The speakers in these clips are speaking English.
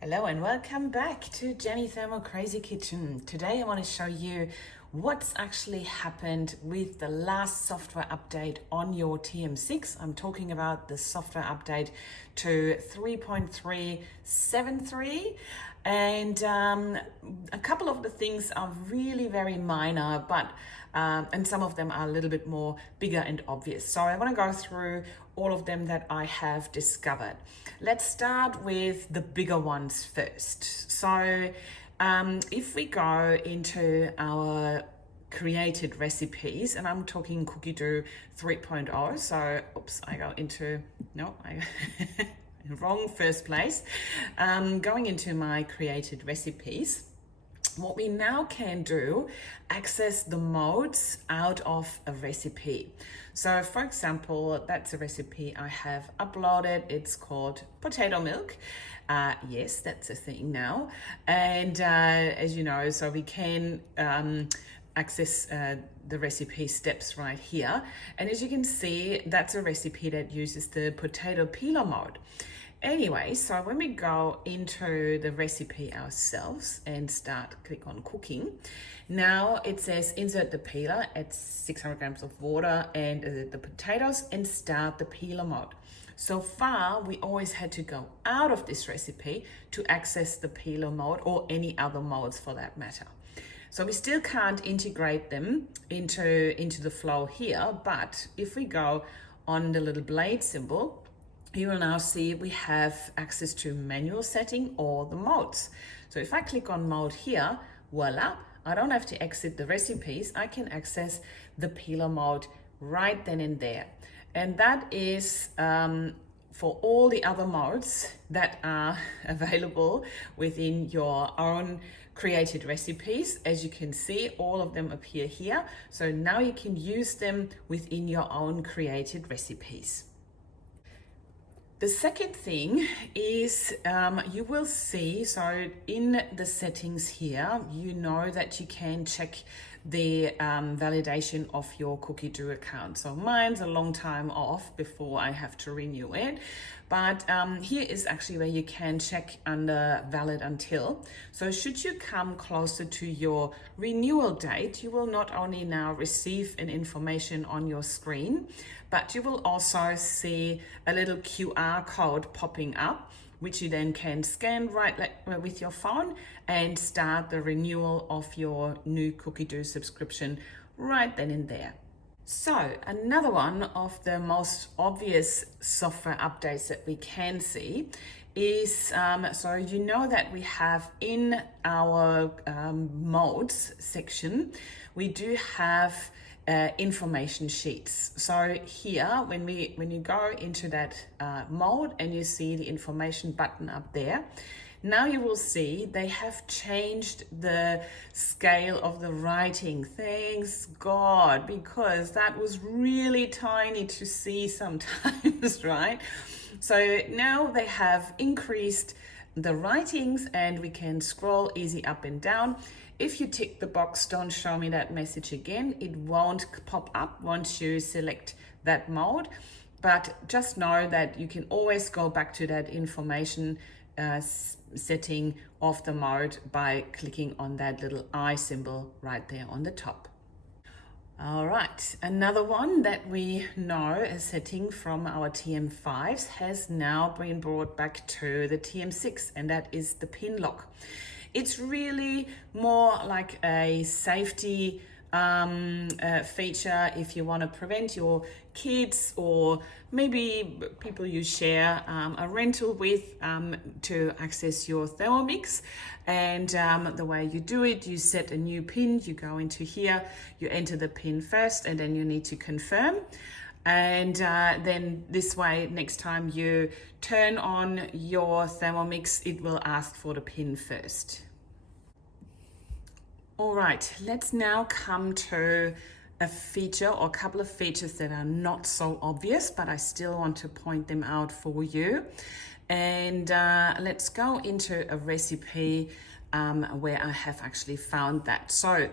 Hello and welcome back to Jenny Thermo-Crazy Kitchen. Today I want to show you what's actually happened with the last software update on your TM6. I'm talking about the software update to 3.373, and a couple of the things are really very minor, but and some of them are a little bit more bigger and obvious. So I want to go through all of them that I have discovered. Let's start with the bigger ones first. So if we go into our created recipes, and I'm talking Cookie Dough 3.0, so oops, I go into, no, I wrong first place. Going into my created recipes, what we now can do, access the modes out of a recipe. So for example, that's a recipe I have uploaded. It's called potato milk. Yes, that's a thing now. And as you know, so we can access the recipe steps right here. And as you can see, that's a recipe that uses the potato peeler mode. Anyway, so when we go into the recipe ourselves and click on cooking, now it says insert the peeler at 600 grams of water and the potatoes and start the peeler mode. So far, we always had to go out of this recipe to access the peeler mode or any other modes for that matter. So we still can't integrate them into the flow here, but if we go on the little blade symbol, you will now see we have access to manual setting or the modes. So if I click on mode here, voila, I don't have to exit the recipes. I can access the peeler mode right then and there. And that is for all the other modes that are available within your own created recipes. As you can see, all of them appear here. So now you can use them within your own created recipes. The second thing is you will see, so in the settings here, you know that you can check the validation of your Cookie Dough account. So mine's a long time off before I have to renew it. But here is actually where you can check under valid until. So should you come closer to your renewal date, you will not only now receive an information on your screen, but you will also see a little QR code popping up, which you then can scan with your phone and start the renewal of your new Cookie Dough subscription right then and there. So another one of the most obvious software updates that we can see is, so you know that we have in our modes section, we do have information sheets. So here, when you go into that mode and you see the information button up there, now you will see they have changed the scale of the writing. Thanks God, because that was really tiny to see sometimes, right? So now they have increased the writings and we can scroll easy up and down. If you tick the box, don't show me that message again, it won't pop up once you select that mode. But just know that you can always go back to that information setting of the mode by clicking on that little eye symbol right there on the top. All right, another one that we know a setting from our TM5s has now been brought back to the TM6, and that is the pin lock. It's really more like a safety feature if you want to prevent your kids or maybe people you share a rental with to access your Thermomix. And the way you do it, you set a new pin, you go into here, you enter the pin first, and then you need to confirm. And then this way, next time you turn on your Thermomix, it will ask for the pin first. All right, let's now come to a feature or a couple of features that are not so obvious, but I still want to point them out for you. And let's go into a recipe where I have actually found that. So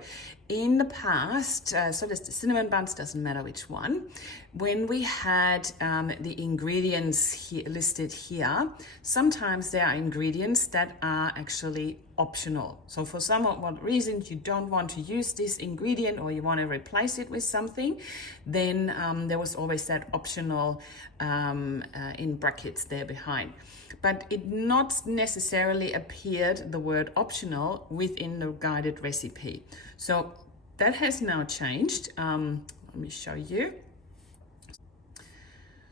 in the past, so there's the cinnamon buns, doesn't matter which one. When we had the ingredients here, listed here, sometimes there are ingredients that are actually optional. So for some odd reasons you don't want to use this ingredient or you want to replace it with something, then there was always that optional in brackets there behind. But it not necessarily appeared the word optional within the guided recipe. So that has now changed. Let me show you.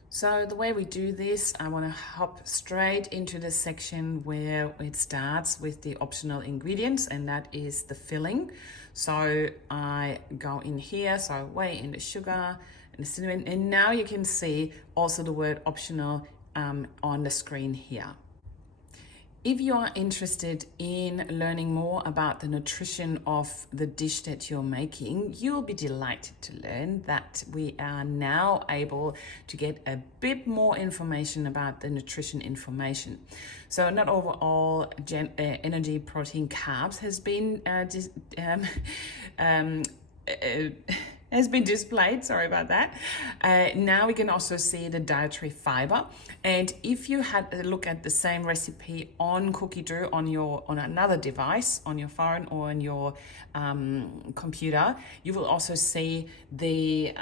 So the way we do this, I want to hop straight into the section where it starts with the optional ingredients, and that is the filling. So I go in here, so I weigh in the sugar and the cinnamon, and now you can see also the word optional on the screen here. If you are interested in learning more about the nutrition of the dish that you're making, you'll be delighted to learn that we are now able to get a bit more information about the nutrition information. So not overall energy, protein, carbs has been has been displayed, sorry about that. Now we can also see the dietary fiber. And if you had a look at the same recipe on cookie dough on another device, on your phone or on your computer, you will also see the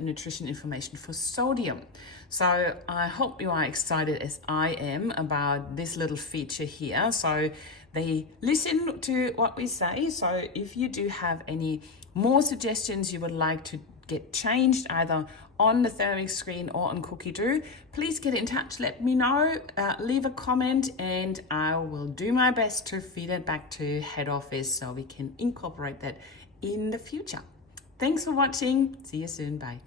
nutrition information for sodium. So I hope you are excited as I am about this little feature here. So they listen to what we say. So if you do have any more suggestions you would like to get changed either on the Thermo screen or on cookie dough, please get in touch, let me know, leave a comment, and I will do my best to feed it back to head office so we can incorporate that in the future. Thanks for watching. See you soon. Bye.